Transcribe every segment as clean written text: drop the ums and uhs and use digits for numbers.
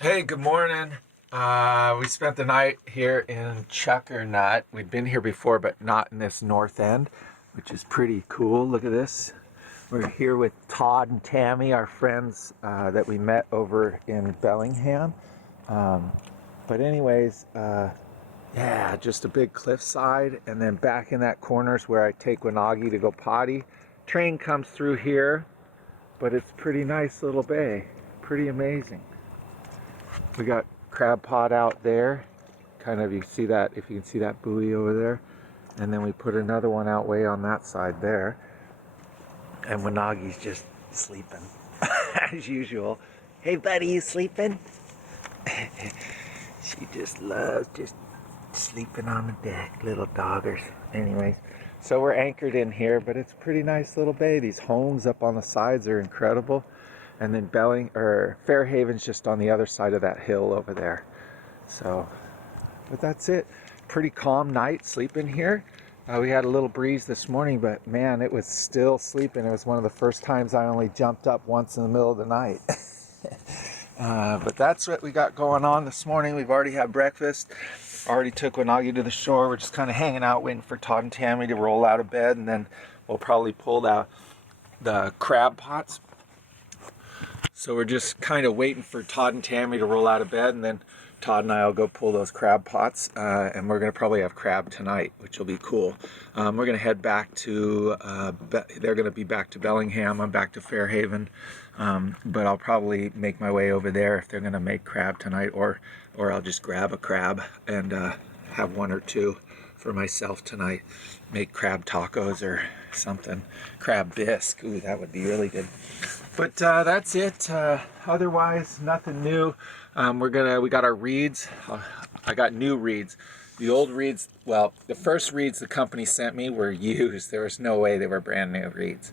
Hey, good morning. We spent the night here in Chuckernut. We'd been here before, but not in this north end, which is pretty cool. Look at this. We're here with Todd and Tammy, our friends that we met over in Bellingham. But anyways, yeah, just a big cliffside, and then back in that corner's where I take Wanagi to go potty. Train comes through here, but it's pretty nice little bay. Pretty amazing. We got crab pot out there, kind of, you see that, if you can see that buoy over there, and then we put another one out way on that side there, and Wanagi's just sleeping as usual. Hey buddy, you sleeping? She just loves just sleeping on the deck, little doggers. Anyways, so we're anchored in here, but it's a pretty nice little bay. These homes up on the sides are incredible. And then Fairhaven's just on the other side of that hill over there. So, but that's it. Pretty calm night sleeping here. We had a little breeze this morning, but man, it was still sleeping. It was one of the first times I only jumped up once in the middle of the night. But that's what we got going on this morning. We've already had breakfast. Already took Wanagi to the shore. We're just kind of hanging out, waiting for Todd and Tammy to roll out of bed, and then we'll probably pull out the crab pots. So we're just kind of waiting for Todd and Tammy to roll out of bed, and then Todd and I will go pull those crab pots, and we're going to probably have crab tonight, which will be cool. We're going to head back to, they're going to be back to Bellingham, I'm back to Fairhaven, but I'll probably make my way over there if they're going to make crab tonight, or I'll just grab a crab and have one or two for myself tonight. Make crab tacos or something. Crab bisque, ooh, that would be really good. But that's it. Otherwise, nothing new. We got our reeds. I got new reeds. The old reeds, well, the first reeds the company sent me were used. There was no way they were brand new reeds.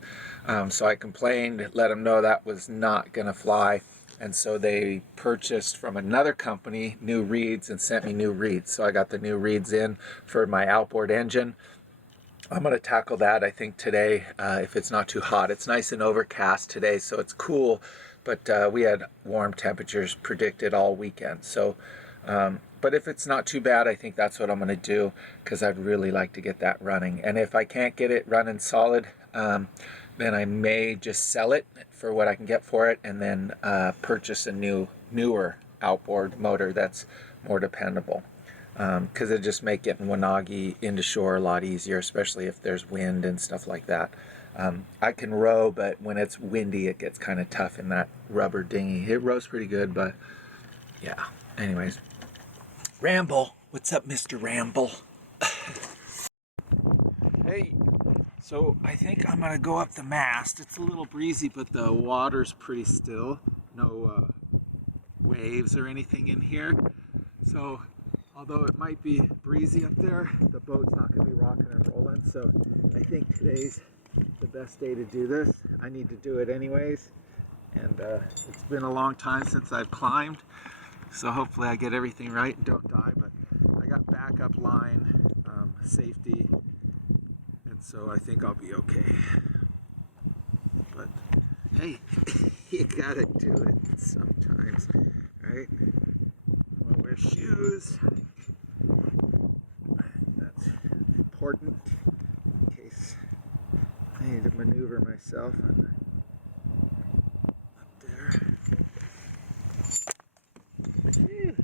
So I complained, let them know that was not gonna fly. And so they purchased from another company new reeds and sent me new reeds. So I got the new reeds in for my outboard engine. I'm going to tackle that, I think, today, if it's not too hot. It's nice and overcast today, so it's cool, but we had warm temperatures predicted all weekend. So, but if it's not too bad, I think that's what I'm going to do, because I'd really like to get that running. And if I can't get it running solid, then I may just sell it for what I can get for it, and then purchase a newer outboard motor that's more dependable. Because it just make getting Wanagi into shore a lot easier, especially if there's wind and stuff like that. I can row, but when it's windy, it gets kind of tough in that rubber dinghy. It rows pretty good, but yeah. Anyways, Ramble, what's up, Mr. Ramble? Hey, so I think I'm gonna go up the mast. It's a little breezy, but the water's pretty still. No waves or anything in here. So although it might be breezy up there, the boat's not going to be rocking and rolling, so I think today's the best day to do this. I need to do it anyways, and it's been a long time since I've climbed, so hopefully I get everything right and don't die, but I got backup line, safety, and so I think I'll be okay. But hey, you gotta do it sometimes, right? I'm gonna wear shoes. That's important in case I need to maneuver myself up there. Whew.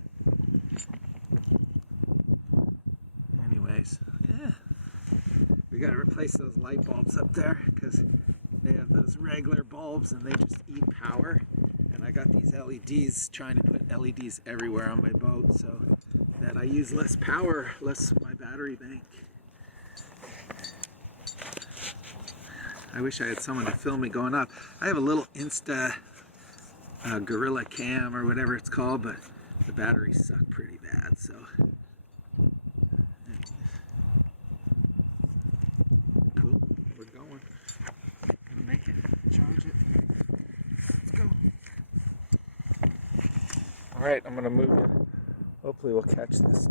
Anyways, yeah, we got to replace those light bulbs up there because they have those regular bulbs and they just eat power. And I got these LEDs, trying to put LEDs everywhere on my boat so that I use less power, less of my battery bank. I wish I had someone to film me going up. I have a little Insta Gorilla Cam or whatever it's called, but the batteries suck pretty bad, so. Cool, we're going. Gonna make it, charge it. Let's go. All right, I'm gonna move you. Hopefully we'll catch this.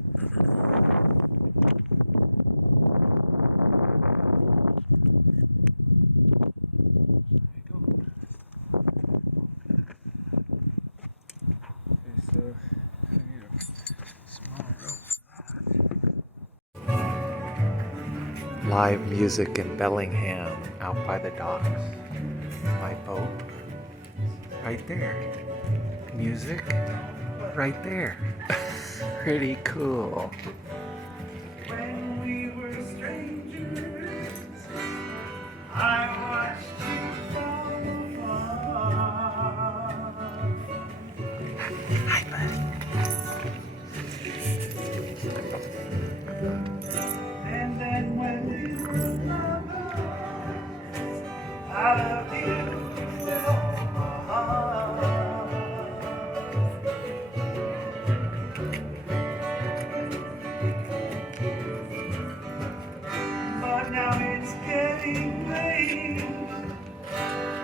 So I need a small rope for that. Live music in Bellingham out by the docks. My boat right there. Music right there. Pretty cool. When we were strangers, I watched you from afar. Hi, buddy. And then when we were lovers, I loved you with all my heart. But now it's getting late,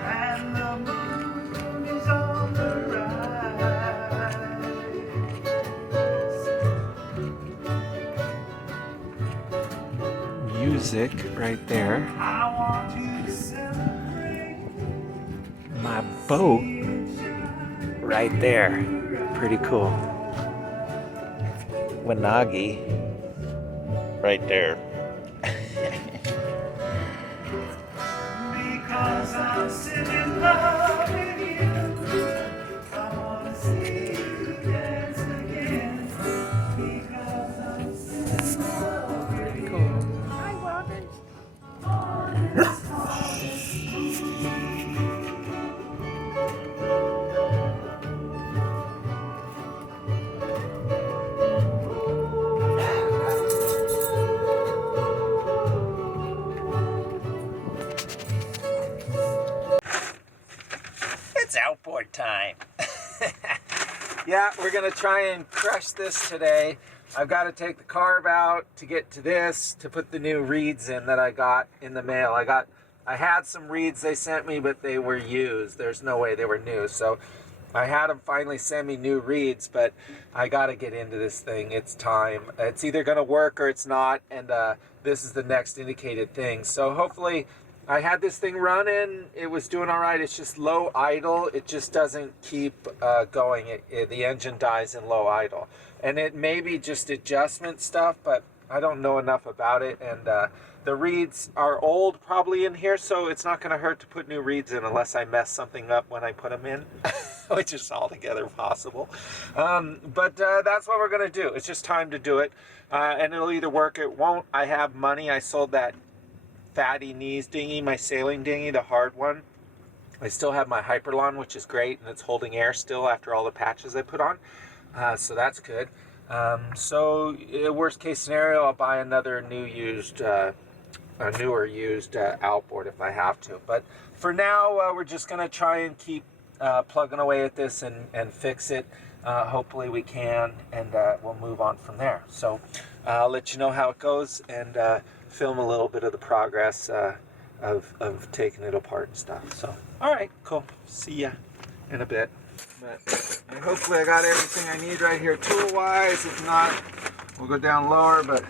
and the moon is on the rise. Music right there. I want to celebrate. My boat right there. Pretty cool. Wanagi right there. Because I'm still in love with you, I want to see you dance again. Because I'm still in love with you. Cool. Hi, Robin. It's outboard time. Yeah, we're gonna try and crush this today. I've got to take the carb out to get to this, to put the new reeds in that I got in the mail. I had some reeds they sent me, but they were used. There's no way they were new. So I had them finally send me new reeds, but I got to get into this thing. It's time. It's either gonna work or it's not, and this is the next indicated thing. So hopefully, I had this thing running, it was doing all right. It's just low idle. It just doesn't keep going. The engine dies in low idle. And it may be just adjustment stuff, but I don't know enough about it. And the reeds are old probably in here, so it's not gonna hurt to put new reeds in unless I mess something up when I put them in, which is altogether possible. But that's what we're gonna do. It's just time to do it. And it'll either work or it won't. I have money. I sold that fatty knees dinghy, my sailing dinghy, the hard one. I still have my Hyperlon, which is great, and it's holding air still after all the patches I put on, so that's good. So worst case scenario, I'll buy another newer used outboard if I have to. But for now, we're just gonna try and keep plugging away at this and fix it. Hopefully we can, and we'll move on from there. So I'll let you know how it goes, and film a little bit of the progress of taking it apart and stuff. So, all right, cool. See ya in a bit. But hopefully I got everything I need right here tool-wise. If not, we'll go down lower, but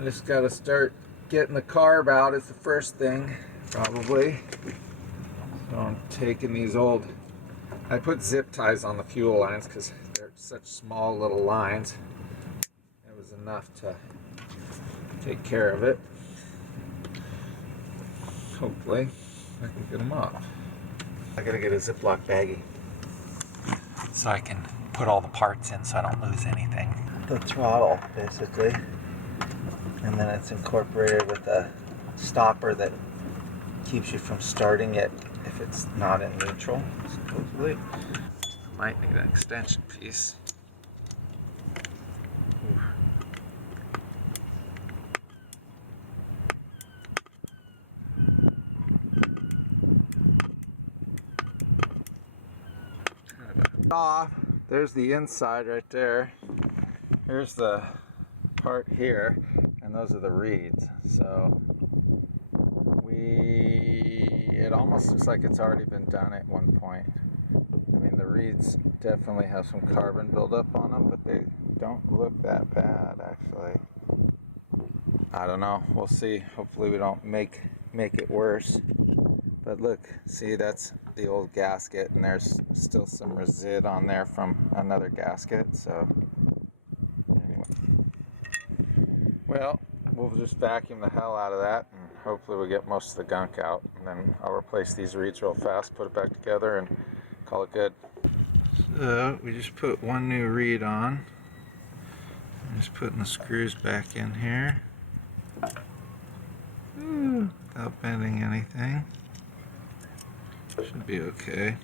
I just got to start getting the carb out is the first thing, probably. So I'm taking these old, I put zip ties on the fuel lines because they're such small little lines. It was enough to take care of it. Hopefully I can get them off. I gotta get a Ziploc baggie so I can put all the parts in so I don't lose anything. The throttle, basically. And then it's incorporated with a stopper that keeps you from starting it if it's not in neutral, supposedly. Might need an extension piece. Oof. Off. There's the inside right there. Here's the part here, and those are the reeds. So it almost looks like it's already been done at one point. I mean, the reeds definitely have some carbon buildup on them, but they don't look that bad actually. I don't know. We'll see. Hopefully we don't make it worse. But look, see, that's the old gasket, and there's still some resid on there from another gasket. So anyway, well, we'll just vacuum the hell out of that, and hopefully we'll get most of the gunk out, and then I'll replace these reeds real fast, put it back together, and call it good. So we just put one new reed on. I'm just putting the screws back in here. Without bending anything. Should be okay.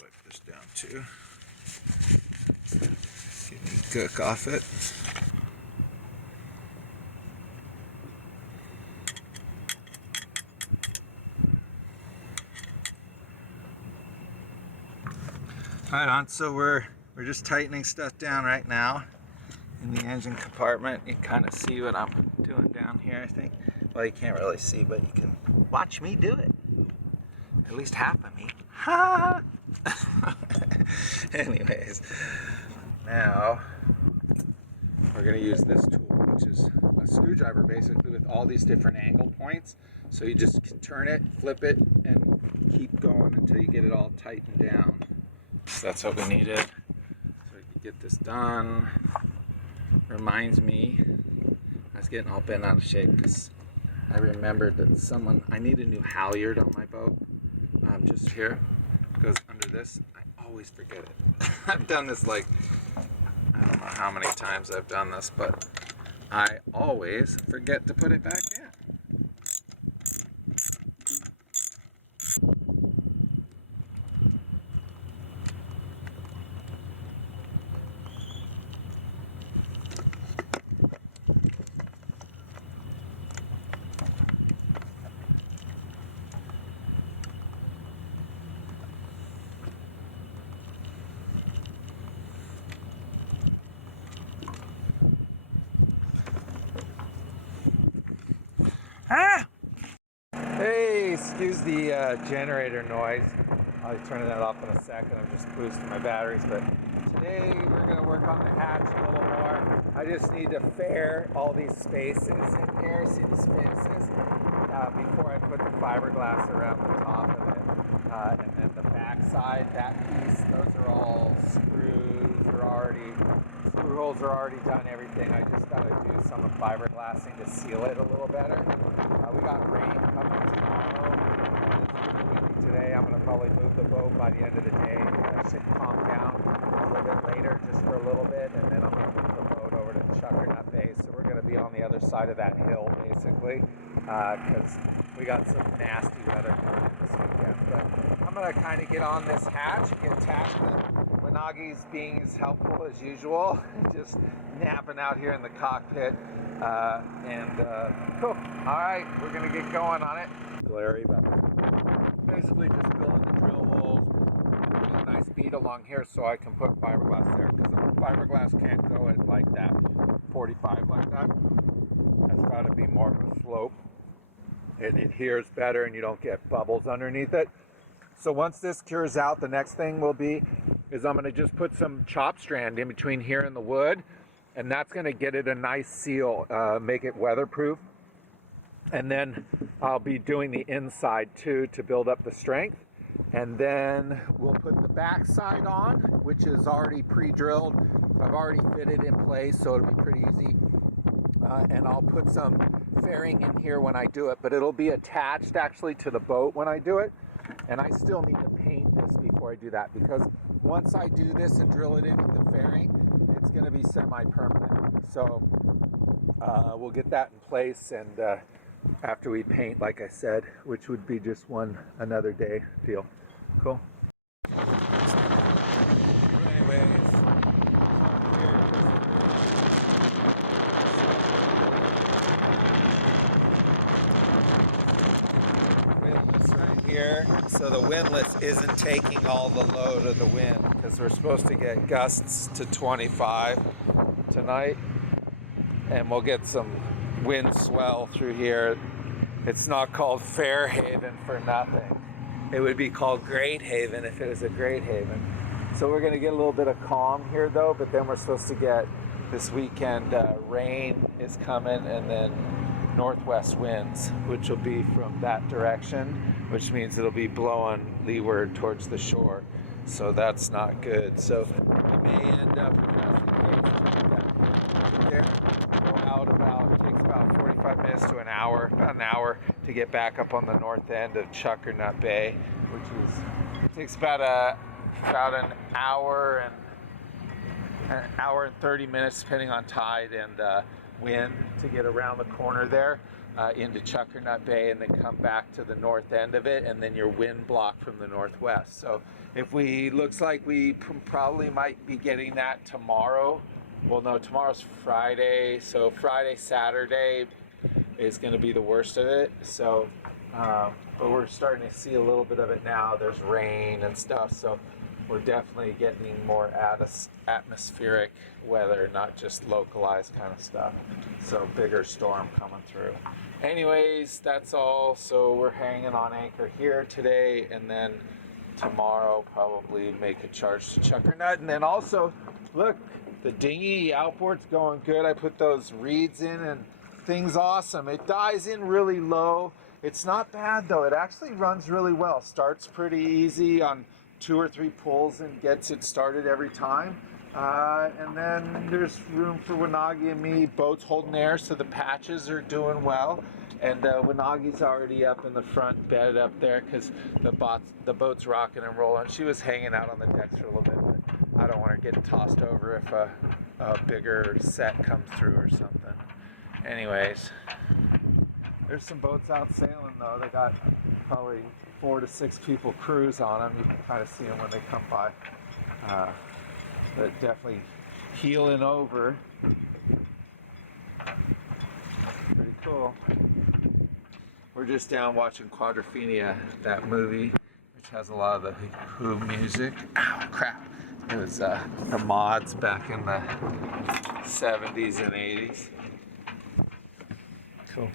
Wipe this down too. Get any gook off it. Alright, on, so we're just tightening stuff down right now in the engine compartment. You can kind of see what I'm doing down here, I think. Well, you can't really see, but you can watch me do it. At least half of me. Ha! Anyways, now we're going to use this tool, which is a screwdriver basically with all these different angle points. So you just can turn it, flip it, and keep going until you get it all tightened down. So that's what we needed. So we could get this done. Reminds me, I was getting all bent out of shape because I remembered that I need a new halyard on my boat. Just here, it goes under this. I always forget it. I've done this like, I don't know how many times I've done this, but I always forget to put it back in. Ah! Hey, excuse the generator noise. I'll be turning that off in a second. I'm just boosting my batteries. But today we're going to work on the hatch a little more. I just need to fair all these spaces in here. See the spaces? Before I put the fiberglass around the top of it. And then the back side, that piece, those are all screw holes are already done, everything. I just got to do some fiberglassing to seal it a little better. We got rain coming tomorrow, and it's pretty windy today. I'm going to probably move the boat by the end of the day. I should calm down a little bit later just for a little bit, and then I'm going to move the boat over to Chuckernut Bay. So we're going to be on the other side of that hill, basically, because we got some nasty weather coming in this weekend. But I'm going to kind of get on this hatch and get attached. Wanagi's being as helpful as usual, just napping out here in the cockpit. Cool. Alright, we're going to get going on it. Glary, but basically just filling the drill holes and putting a nice bead along here so I can put fiberglass there, because the fiberglass can't go at like that 45 like that. That's got to be more of a slope. It adheres better and you don't get bubbles underneath it. So once this cures out, the next thing will be is I'm going to just put some chop strand in between here and the wood, and that's going to get it a nice seal, make it weatherproof. And then I'll be doing the inside too to build up the strength. And then we'll put the back side on, which is already pre-drilled. I've already fitted in place, so it'll be pretty easy. And I'll put some fairing in here when I do it, but it'll be attached actually to the boat when I do it. And I still need to paint this before I do that, because once I do this and drill it in with the fairing, it's going to be semi-permanent. So we'll get that in place, and after we paint, like I said, which would be just another day deal. Cool. Anyways, windlass right here. So the windlass isn't taking all the load of the wind, because we're supposed to get gusts to 25 to tonight, and we'll get some wind swell through here. It's not called Fairhaven for nothing. It would be called Great Haven if it was a Great Haven. So we're gonna get a little bit of calm here though, but then we're supposed to get this weekend, rain is coming, and then northwest winds, which will be from that direction, which means it'll be blowing leeward towards the shore. So that's not good. So we may end up there, go out about, it takes about 45 minutes to an hour, about an hour to get back up on the north end of Chuckernut Bay, which is, it takes about an hour and 30 minutes depending on tide and wind to get around the corner there into Chuckernut Bay, and then come back to the north end of it, and then you're wind blocked from the northwest. So if we, looks like we probably might be getting that tomorrow. Well, no, tomorrow's Friday, so Friday, Saturday is going to be the worst of it. So, but we're starting to see a little bit of it now. There's rain and stuff, so we're definitely getting more atmospheric weather, not just localized kind of stuff. So bigger storm coming through. Anyways, that's all. So we're hanging on anchor here today, and then tomorrow probably make a charge to Chuckernut. And then also, look, the dinghy outboard's going good. I put those reeds in and thing's awesome. It dies in really low. It's not bad though. It actually runs really well. Starts pretty easy on 2 or 3 pulls and gets it started every time. And then there's room for WanagiAndMe. Boat's holding air, so the patches are doing well. And Wanagi's already up in the front bed up there because the boat's rocking and rolling. She was hanging out on the decks for a little bit, but I don't want her getting tossed over if a bigger set comes through or something. Anyways, there's some boats out sailing though. They got probably 4 to 6 people cruise on them. You can kind of see them when they come by. But definitely heeling over. Pretty cool. We're just down watching Quadrophenia, that movie, which has a lot of the Who music. Ow, crap. It was the mods back in the 70s and 80s. Cool.